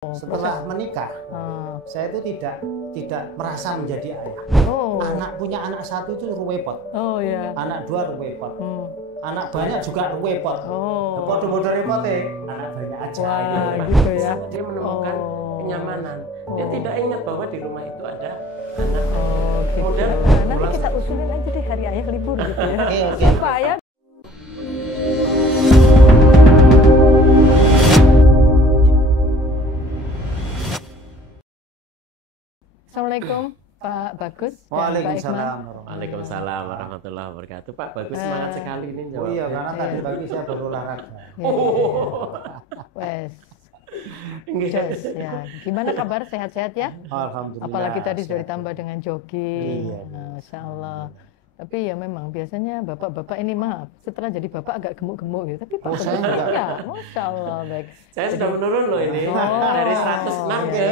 Setelah menikah, saya itu tidak merasa menjadi ayah. Anak punya anak satu itu repot. Anak dua repot. Anak banyak juga repot. Bodoh-bodoh repot anak banyak aja. Wah, gitu ya. Dia menemukan kenyamanan. Dia tidak ingat bahwa di rumah itu ada anak. Gitu. Kemudian Nanti kita usulin aja deh hari ayah libur gitu ya. Oke. Pak Ayah. Assalamualaikum Pak Bagus. dan Pak Iqman. Waalaikumsalam. Waalaikumsalam warahmatullahi wabarakatuh. Pak Bagus semangat sekali ini Oh jawabnya. iya, karena tadi pagi saya baru olahraga. Wes. Nggih. Jos, ya. Gimana kabar? Sehat-sehat ya? Alhamdulillah. Apalagi tadi sudah sehat. ditambah dengan jogging. Iya. Masya Allah. Tapi ya memang biasanya bapak-bapak ini maaf setelah jadi bapak agak gemuk-gemuk gitu. Tapi Pak saya Bagus juga. ya, Masya Allah baik. Saya sudah menurun loh ini Oh. dari 106 ke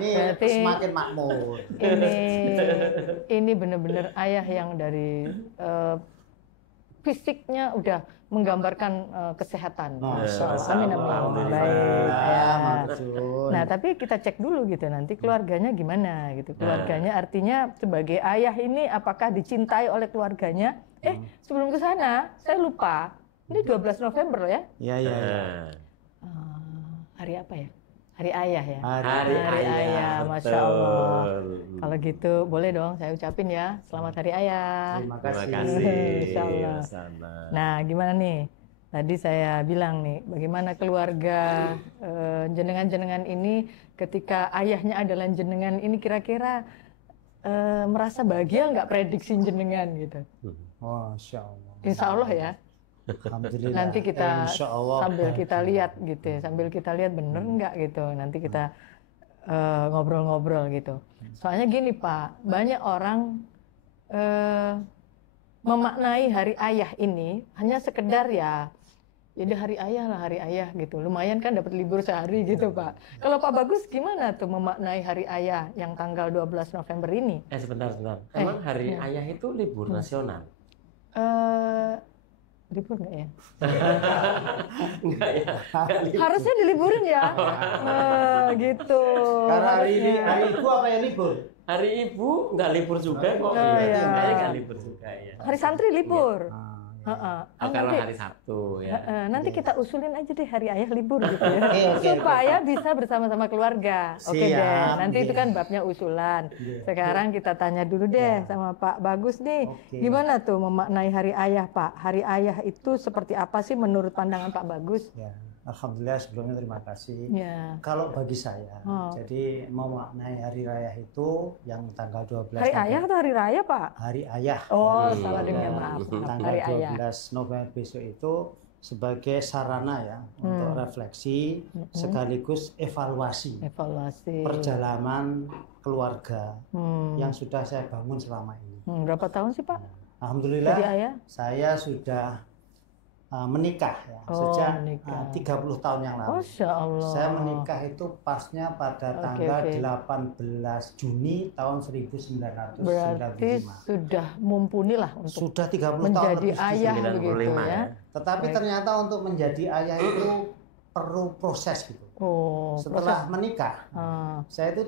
Ini Berarti- semakin makmur. Ini benar-benar ayah yang dari fisiknya udah menggambarkan kesehatan. Masya Allah. Amin amin. Alhamdulillah. Baik. Ya. Maksud. Nah, tapi kita cek dulu gitu nanti keluarganya gimana gitu. Keluarganya artinya sebagai ayah ini apakah dicintai oleh keluarganya? Sebelum ke sana, saya lupa. Ini 12 November loh ya. Iya, iya. Hari apa ya? Hari ayah ya. Hari ayah, Masya Allah. betul. Kalau gitu boleh dong saya ucapin ya. Selamat Hari Ayah. Terima Terima kasih. kasih. Insya Allah. Sama. Nah, gimana nih? Tadi saya bilang nih, bagaimana keluarga jenengan-jenengan ini ketika ayahnya adalah jenengan ini kira-kira merasa bahagia nggak prediksi jenengan gitu? Masya Allah. Insya Allah ya. Alhamdulillah. Nanti kita Insya Allah. sambil kita lihat gitu, ya. Sambil kita lihat bener nggak gitu. Nanti kita ngobrol-ngobrol gitu. Soalnya gini Pak, banyak orang memaknai hari ayah ini hanya sekedar ya hari ayah lah hari ayah gitu. Lumayan kan dapat libur sehari gitu Pak. Kalau Pak Bagus gimana tuh memaknai hari ayah yang tanggal 12 November ini? Sebentar. Emang hari ayah itu libur nasional? Libur nggak ya? Enggak ya? Enggak libur. Harusnya diliburin ya. Gitu. Karena hari ini Harusnya. hari ibu apa yang libur? Hari ibu nggak libur juga kok. iya. Kayaknya nggak libur juga ya. Hari santri libur. Ah, Kalau Nanti- hari Sabtu ya. nanti kita usulin aja deh hari ayah libur gitu ya. Oke. Supaya bisa bersama-sama keluarga. Oke deh. Siap, Nanti itu iya. kan babnya usulan. Iya. Sekarang kita tanya dulu deh sama Pak Bagus nih. Oke. Gimana tuh memaknai hari ayah Pak? Hari ayah itu seperti apa sih menurut pandangan Pak Bagus? Ya, Alhamdulillah sebelumnya terima kasih. Ya. Kalau bagi saya, Oh. jadi memaknai hari raya itu yang tanggal 12 Hari ayah atau hari raya Pak? Hari ayah. Oh, Hari salah dengar ayah. maaf. Tanggal Hari ayah. 12 November besok itu sebagai sarana ya untuk refleksi sekaligus evaluasi Evaluasi. perjalanan keluarga Hmm. yang sudah saya bangun selama ini. Berapa tahun sih Pak? Alhamdulillah Jadi ayah? saya sudah menikah ya Oh, sejak menikah. 30 tahun yang lalu. Masya Allah. Saya menikah itu pasnya pada Oke, tanggal oke. 18 Juni tahun 1995. Berarti sudah mumpuni lah untuk Sudah 30 tahun menjadi lebih sedikit. ayah begitu 95 ya. Tetapi Baik. ternyata untuk menjadi ayah itu perlu proses gitu. Oh, Setelah menikah, Ah. saya itu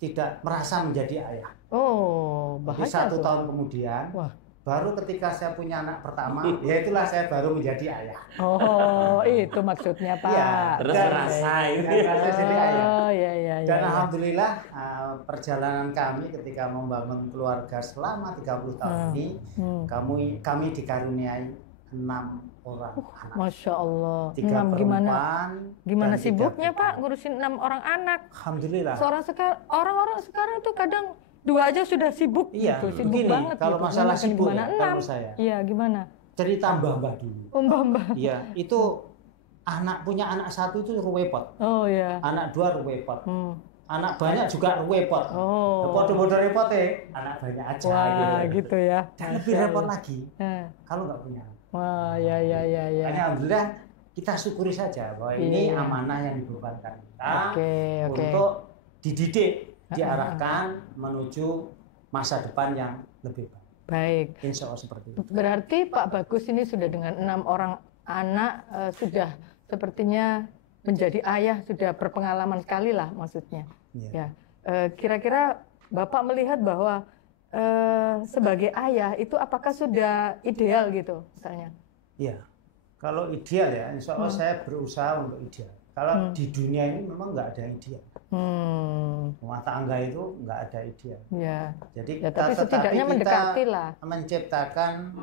tidak merasa menjadi ayah. Oh, Jadi bahaya 1 tuh. tahun kemudian, Wah. baru ketika saya punya anak pertama, ya itulah saya baru menjadi ayah. Oh, itu maksudnya Pak. Iya, Terus dan- merasa ini. dan merasa jadi ayah. Oh, iya iya iya. Dan iya. alhamdulillah perjalanan kami ketika membangun keluarga selama 30 tahun ini, kami dikaruniai 6 orang anak. Masya Allah. 3 Enam gimana? perempuan Gimana dan 3 sibuknya putri. Pak ngurusin 6 orang anak? Alhamdulillah. Orang-orang sekarang tuh kadang 2 aja sudah sibuk Iya, gitu. Sibuk begini, banget kalau gitu. masalah Nah, sibuk gimana? ya, 6. kalau saya. Iya, gimana? Cerita mbah-mbah dulu. Mbak. Iya, itu punya anak satu itu repot. Oh iya. Anak 2 repot. Hmm. Anak banyak juga repot. Oh. Bodoh-bodoh repot anak banyak aja. Wah, gitu ya. Dan lebih Masya repot Allah. lagi Eh. kalau nggak punya anak. Wah, ya. Makanya alhamdulillah kita syukuri saja bahwa ini Iya. amanah yang dibebankan kita Oke. untuk dididik, diarahkan menuju masa depan yang lebih baik. Baik. Insya Allah seperti itu. Berarti Pak Bagus ini sudah dengan 6 orang anak sudah sepertinya menjadi ayah sudah berpengalaman sekali lah maksudnya. Ya, kira-kira Bapak melihat bahwa sebagai ayah itu apakah sudah ideal gitu misalnya? Iya, kalau ideal ya, insya Allah saya berusaha untuk ideal. Kalau di dunia ini memang nggak ada ideal. Rumah tangga itu nggak ada ideal. Ya. Jadi ya, tapi setidaknya mendekati lah. Menciptakan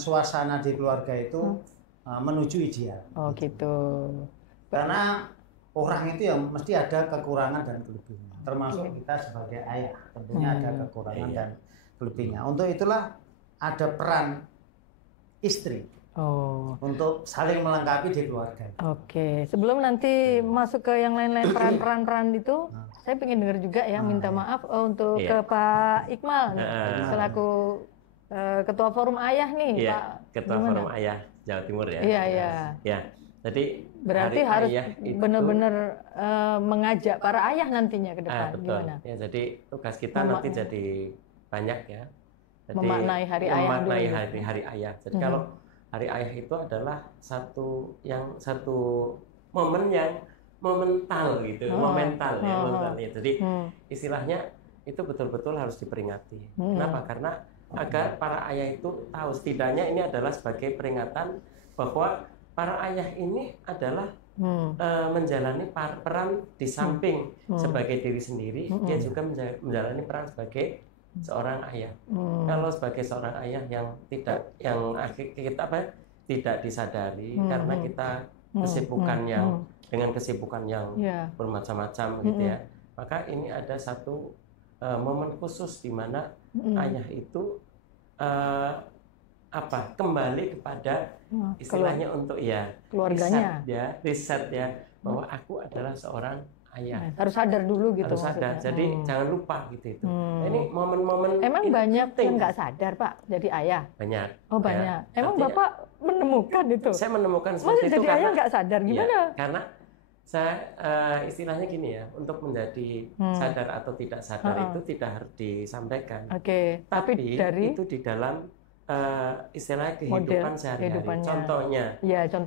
suasana di keluarga itu menuju ideal. Oh gitu. Karena orang itu ya mesti ada kekurangan dan kelebihannya. Termasuk kita sebagai ayah tentunya ada kekurangan dan kelebihannya. Untuk itulah ada peran istri. Untuk saling melengkapi di keluarga. Oke, sebelum nanti masuk ke yang lain-lain peran-peran itu, saya ingin dengar juga ya, minta maaf untuk ke Pak Iqmal selaku Ketua Forum Ayah nih, Pak. Ketua Forum Ayah Jawa Timur ya. Iya. Ya, jadi berarti harus benar-benar mengajak para ayah nantinya ke depan. Betul. Gimana? Ya, jadi tugas kita nanti jadi banyak ya. Jadi, memaknai hari ayah. Memaknai hari ayah. Jadi kalau Hari Ayah itu adalah satu momen yang momental gitu, momental ya. Jadi istilahnya itu betul-betul harus diperingati. Kenapa? Karena agar para ayah itu tahu setidaknya ini adalah sebagai peringatan bahwa para ayah ini adalah menjalani peran di samping sebagai diri sendiri, dia juga menjalani peran sebagai seorang ayah. Kalau sebagai seorang ayah yang tidak disadari karena kita dengan kesibukan yang bermacam-macam gitu ya, maka ini ada satu momen khusus di mana ayah itu kembali kepada istilahnya untuk keluarganya riset ya bahwa aku adalah seorang ayah. Harus sadar dulu gitu. Harus sadar. Jadi jangan lupa gitu itu. Ini momen-momen. Emang banyak yang nggak sadar Pak jadi ayah? Banyak. Oh banyak. Ya. Emang Bapak menemukan itu? Saya menemukan seperti itu jadi ayah nggak sadar gimana? Ya, karena saya istilahnya gini ya, untuk menjadi sadar atau tidak sadar itu tidak harus disampaikan. Oke. Tapi itu di dalam istilah kehidupan sehari-hari. Contohnya,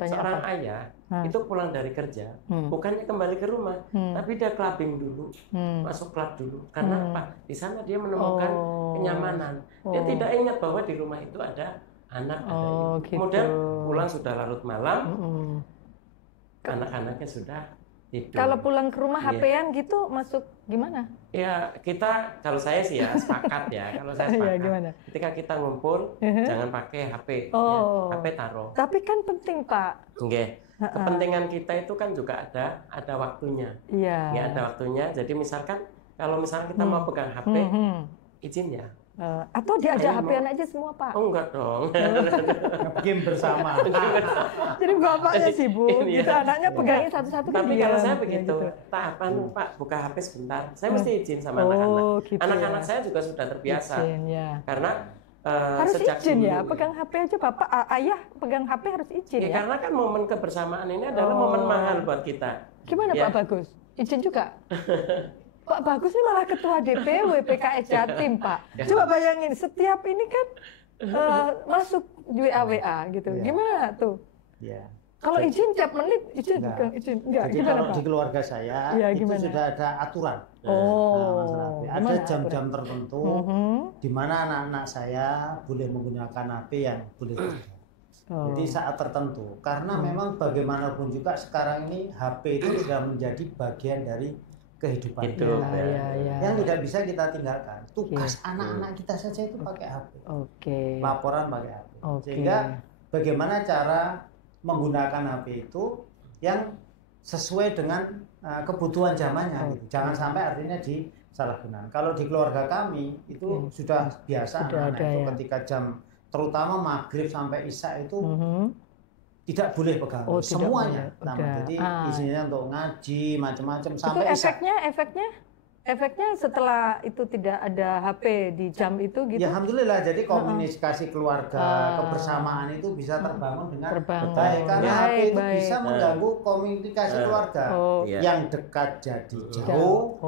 seorang ayah itu pulang dari kerja, bukannya kembali ke rumah, tapi dia clubbing dulu, masuk klub dulu. Karena apa? Di sana dia menemukan kenyamanan. Dia tidak ingat bahwa di rumah itu ada anak, ada ibu. Gitu. Kemudian pulang sudah larut malam, anak-anaknya sudah tidur. Kalau pulang ke rumah HP-an gitu masuk gimana? Ya kalau saya sih ya sepakat ya. Kalau saya sepakat. Gimana? Ketika kita ngumpul jangan pakai HP. HP taruh. Tapi kan penting Pak. Kepentingan kita itu kan juga ada waktunya. Iya. Ya ada waktunya. Jadi misalkan kalau misalkan kita mau pegang HP, izin ya. Atau diajak HP-an aja semua Pak? Oh enggak dong. Game bersama. Jadi bapaknya sibuk, gitu anaknya pegangin satu-satu. Tapi kalau saya begitu, tahapan Pak buka HP sebentar, saya mesti izin sama anak-anak. Gitu anak-anak saya juga sudah terbiasa. Izin, ya. Karena harus sejak izin dulu, ya, pegang HP aja Bapak, ayah pegang HP harus izin ya. Karena kan momen kebersamaan ini adalah momen mahal buat kita. Gimana Pak Bagus? Izin juga? Pak Bagus ini malah ketua DPW PKS Jatim Pak. Coba bayangin setiap ini kan masuk di WA gitu. Gimana tuh? Ya. Kalau izin tiap menit izin enggak. Jadi gimana, kalau Pak? di keluarga saya itu sudah ada aturan. Ada jam-jam tertentu di mana anak-anak saya boleh menggunakan HP yang boleh tidak. Jadi saat tertentu. Karena memang bagaimanapun juga sekarang ini HP itu sudah menjadi bagian dari kehidupan kita. Yang tidak bisa kita tinggalkan. Tugas anak-anak kita saja itu pakai HP. Laporan pakai HP. Sehingga bagaimana cara menggunakan HP itu yang sesuai dengan kebutuhan zamannya. Gitu. Jangan sampai artinya disalahgunakan. Kalau di keluarga kami itu sudah biasa anak-anak itu ketika jam terutama maghrib sampai isya itu tidak boleh pegang semuanya. Jadi izinnya untuk ngaji macam-macam sampai efeknya setelah itu tidak ada HP di jam itu gitu. Ya alhamdulillah, jadi komunikasi keluarga kebersamaan itu bisa terbangun dengan baik karena HP itu bisa mengganggu komunikasi keluarga. Yang dekat jadi jauh.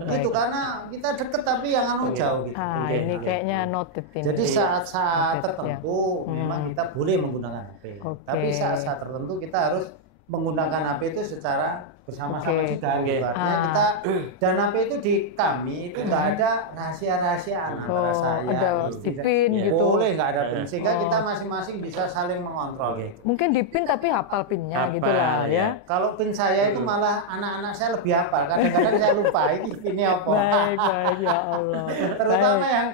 Itu karena kita dekat tapi yang jauh gitu. Ini kayaknya noted ini. Jadi saat-saat tertentu memang kita boleh menggunakan HP. Tapi saat-saat tertentu kita harus menggunakan HP itu secara bersama-sama juga. Gitu. Artinya kita dan HP itu di kami itu nggak ada rahasia-rahasiaan antara saya, ada dipin gitu. Boleh nggak ada pin, sehingga kita masing-masing bisa saling mengontrol. Mungkin dipin tapi hafal pinnya gitu lah ya. Kalau pin saya itu malah anak-anak saya lebih hafal. Kadang-kadang saya lupa ini pinnya apa. Baik ya Allah. Terutama yang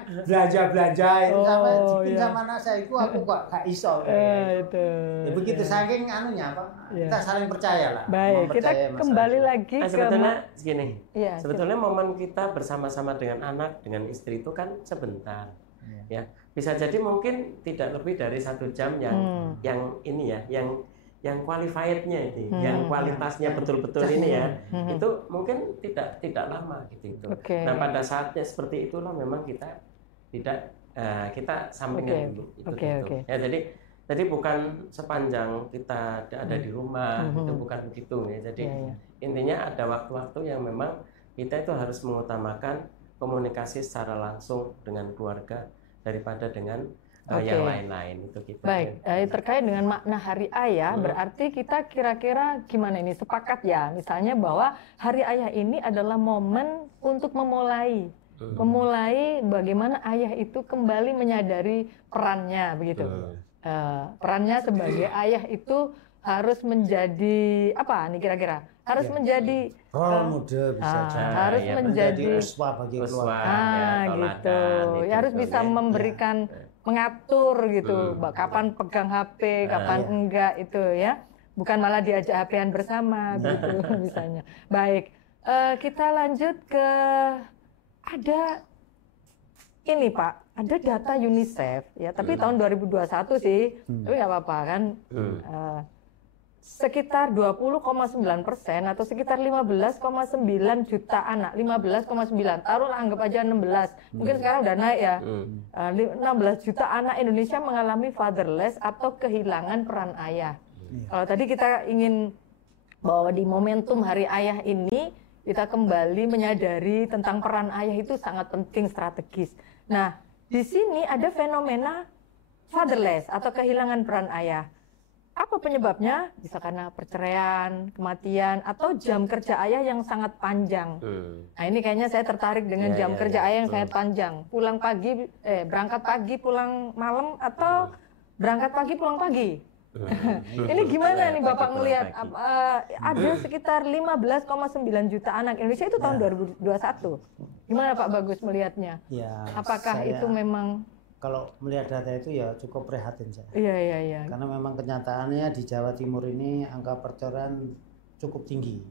belanja itu sama dipin sama anak saya itu aku kok gak iso. Itu. Ya, begitu saking anunya apa? Kita saling percaya lah. Baik, kita kembali lagi ke sebetulnya segini. Sebetulnya momen kita bersama-sama dengan anak, dengan istri itu kan sebentar. Ya, bisa jadi mungkin tidak lebih dari 1 jam yang ini ya, yang qualified-nya ini, yang kualitasnya betul-betul ini ya, itu mungkin tidak lama gitu itu. Nah, pada saatnya seperti itulah memang kita tidak kita sampaikan dulu itu. Ya, jadi bukan sepanjang kita ada di rumah, itu bukan begitu ya. Jadi intinya ada waktu-waktu yang memang kita itu harus mengutamakan komunikasi secara langsung dengan keluarga daripada dengan yang lain-lain itu kita. Baik, terkait dengan makna Hari Ayah, berarti kita kira-kira gimana ini sepakat ya, misalnya bahwa Hari Ayah ini adalah momen untuk memulai bagaimana ayah itu kembali menyadari perannya begitu. Perannya sebagai ayah itu harus menjadi apa nih kira-kira? Harus menjadi role model bisa harus menjadi uswa bagi keluarga. Gitu. Ya harus bisa memberikan mengatur gitu, kapan pegang HP, kapan enggak itu ya. Bukan malah diajak HP-an bersama gitu misalnya. Baik, kita lanjut ke ada ini Pak, ada data UNICEF ya, tapi tahun 2021 sih, tapi nggak apa-apa kan. Sekitar 20,9% atau sekitar 15,9 juta anak, 15,9, taruhlah anggap aja 16, mungkin sekarang udah naik ya, 16 juta anak Indonesia mengalami fatherless atau kehilangan peran ayah. Kalau tadi kita ingin bahwa di momentum Hari Ayah ini, kita kembali menyadari tentang peran ayah itu sangat penting, strategis. Nah, di sini ada fenomena fatherless atau kehilangan peran ayah. Apa penyebabnya? Bisa karena perceraian, kematian, atau jam kerja ayah yang sangat panjang. Nah ini kayaknya saya tertarik dengan jam kerja ayah yang sangat panjang. Pulang pagi, berangkat pagi, pulang malam, atau berangkat pagi, pulang pagi. Ini gimana nih Bapak melihat? Ada sekitar 15,9 juta anak Indonesia itu tahun 2021. Gimana Pak Bagus melihatnya? Apakah itu memang... Kalau melihat data itu ya cukup prihatin saya. Iya. Karena memang kenyataannya di Jawa Timur ini angka perceraian cukup tinggi.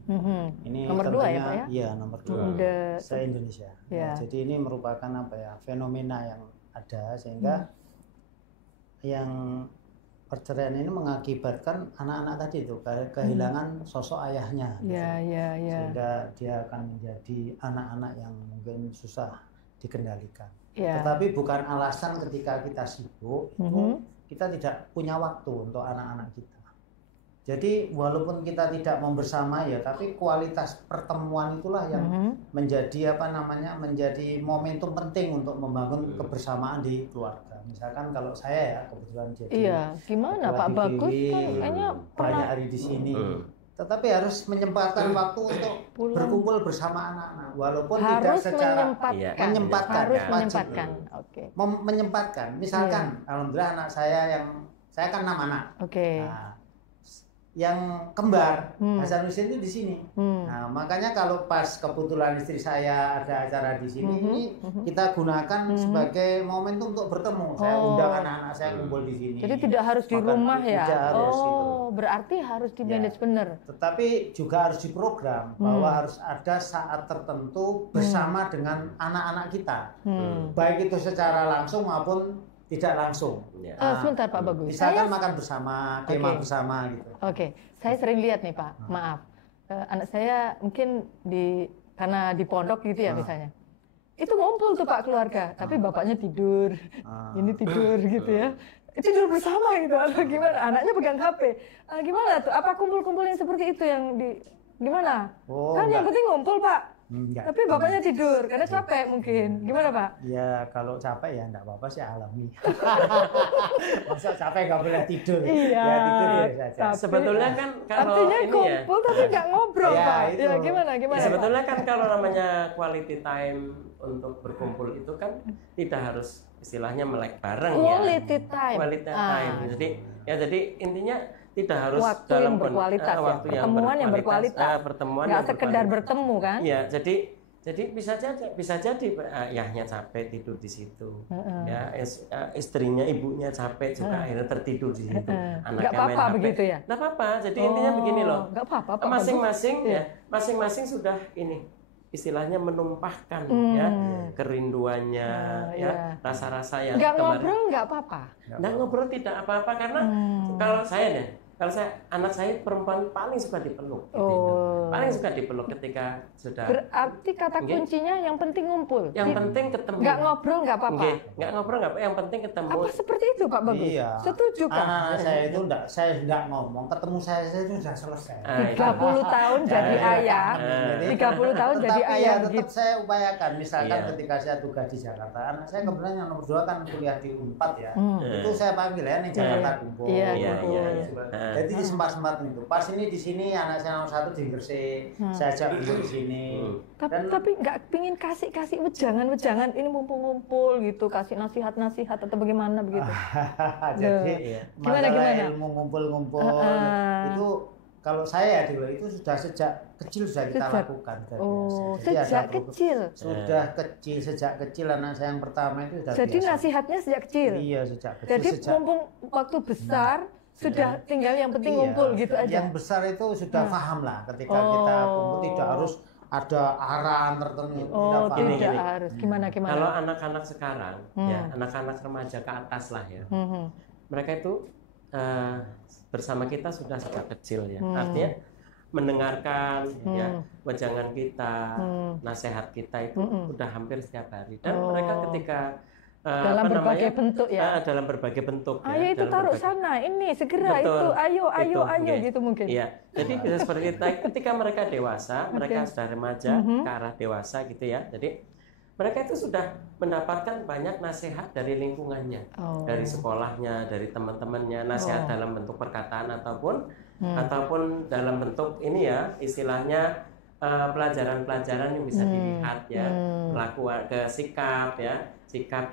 Ini nomor 2 ya Pak ya? Iya, nomor 2 se-Indonesia. Jadi ini merupakan apa ya, fenomena yang ada sehingga yang perceraian ini mengakibatkan anak-anak tadi itu kehilangan sosok ayahnya. Sehingga dia akan menjadi anak-anak yang mungkin susah dikendalikan. Tetapi bukan alasan ketika kita sibuk itu kita tidak punya waktu untuk anak-anak kita. Jadi walaupun kita tidak membersama ya, tapi kualitas pertemuan itulah yang menjadi menjadi momentum penting untuk membangun kebersamaan di keluarga. Misalkan kalau saya ya kebetulan jadi gimana Pak Bagus kan kayaknya banyak hari di sini. Tetapi harus menyempatkan waktu untuk berkumpul bersama anak-anak, walaupun tidak secara menyempatkan. Misalkan, alhamdulillah anak saya kan 6 anak. Nah, yang kembar Hasanuddin itu di sini. Nah, makanya kalau pas kebetulan istri saya ada acara di sini, ini kita gunakan sebagai momentum untuk bertemu. Saya undang anak-anak saya kumpul di sini. Jadi tidak harus di rumah ya? Harus, gitu. Berarti harus di manage benar. Tetapi juga harus diprogram bahwa harus ada saat tertentu bersama dengan anak-anak kita. Baik itu secara langsung maupun tidak langsung. Sebentar Pak Bagus. Misalkan makan bersama, kemah bersama gitu. Saya sering lihat nih Pak, maaf. Anak saya mungkin karena di pondok gitu ya misalnya. Itu ngumpul tuh Pak keluarga, tapi bapaknya tidur, ini tidur gitu ya. Tidur bersama gitu atau gimana? Anaknya pegang HP. Gimana tuh? Apa kumpul-kumpul yang seperti itu yang gimana? Kan yang penting ngumpul Pak. Enggak. Tapi bapaknya tidur karena capek mungkin. Gimana Pak? Ya kalau capek ya enggak apa-apa sih, alami. Masa capek nggak boleh tidur? Iya. Ya tidur saja. Sebetulnya kan kalau artinya ini kumpul tapi nggak ngobrol Ya, Pak. itu. Ya gimana? ya sebetulnya kan kalau namanya quality time untuk berkumpul itu kan tidak harus istilahnya melek bareng Quality ya. time. Quality time. Jadi intinya tidak harus waktu dalam yang berkualitas ya. waktu Pertemuan yang berkualitas. Pertemuan nggak yang sekedar berkualitas. bertemu kan? Iya, jadi bisa jadi ayahnya capek tidur di situ. Ya, istrinya, ibunya capek juga akhirnya tertidur di situ. Nggak apa-apa begitu ya? Nggak apa-apa. Jadi intinya begini loh. Nggak apa-apa. Pak Masing-masing sudah ini istilahnya menumpahkan ya kerinduannya ya rasa-rasa yang nggak ngobrol nggak apa-apa. Nggak ngobrol tidak apa-apa karena kalau anak saya perempuan paling suka dipeluk gitu. Paling suka dipeluk ketika sudah. Berarti kata kuncinya yang penting ngumpul. Yang penting ketemu. Nggak ngobrol nggak apa-apa. Nggak ngobrol nggak apa, yang penting ketemu. Apa seperti itu Pak Bagus? Iya. Setuju kan? Anak saya itu saya nggak ngomong, ketemu saya itu sudah selesai. 30 tahun jadi ayah. 30 tahun jadi ayah tetap gitu. saya upayakan. Misalkan ketika saya tugas di Jakarta, anak saya kebetulan yang nomor 2 kan kuliah di Unpad ya. Itu saya panggil ya nih Jakarta kumpul. Iya. Jadi di sempat-sempat itu. Pas ini di sini anak saya nomor 1 di Gresik, saya ajak kumpul di sini. Tapi nggak pingin kasih wejangan ini mumpung ngumpul gitu, kasih nasihat atau bagaimana begitu. Jadi gimana? Ilmu ngumpul-ngumpul itu kalau saya dulu itu sudah sejak kecil sudah kita lakukan. Sejak kecil. Sejak kecil anak saya yang pertama itu sudah. Jadi biasa. Nasihatnya sejak kecil. Iya, sejak kecil. Jadi mumpung waktu besar sudah tinggal yang penting ngumpul gitu aja. Yang besar itu sudah paham lah ketika kita kumpul tidak harus ada arahan tertentu. Tidak harus. Gimana? Kalau anak-anak sekarang ya, anak-anak remaja ke atas lah ya. Mereka itu bersama kita sudah sejak kecil ya. Artinya mendengarkan ya wejangan kita, nasihat kita itu sudah hampir setiap hari. Dan mereka ketika dalam berbagai bentuk ya. Dalam berbagai bentuk. Ayo itu taruh sana, ini segera itu, ayo gitu mungkin. Iya. Jadi bisa seperti itu. Ketika mereka dewasa, mereka sudah remaja ke arah dewasa gitu ya. Jadi mereka itu sudah mendapatkan banyak nasihat dari lingkungannya, dari sekolahnya, dari teman-temannya, nasihat dalam bentuk perkataan ataupun dalam bentuk ini ya, istilahnya pelajaran-pelajaran yang bisa dilihat ya, perlakuan ke sikap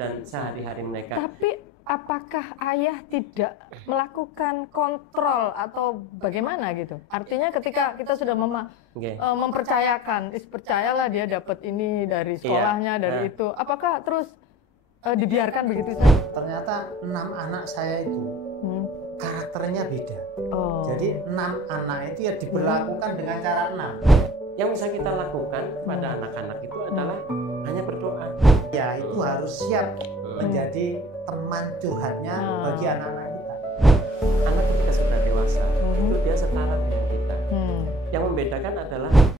dan sehari-hari mereka. Tapi apakah ayah tidak melakukan kontrol atau bagaimana gitu? Artinya ketika kita sudah mempercayakan, percayalah dia dapat ini dari sekolahnya, dari itu. Apakah terus dibiarkan begitu saja? Ternyata 6 anak saya itu karakternya beda. Jadi 6 anak itu ya diberlakukan dengan cara 6. Yang bisa kita lakukan pada anak-anak itu adalah hanya berdoa. Ya itu harus siap menjadi teman curhatnya bagi anak-anak kita. Anak ketika sudah dewasa itu dia setara dengan kita. Yang membedakan adalah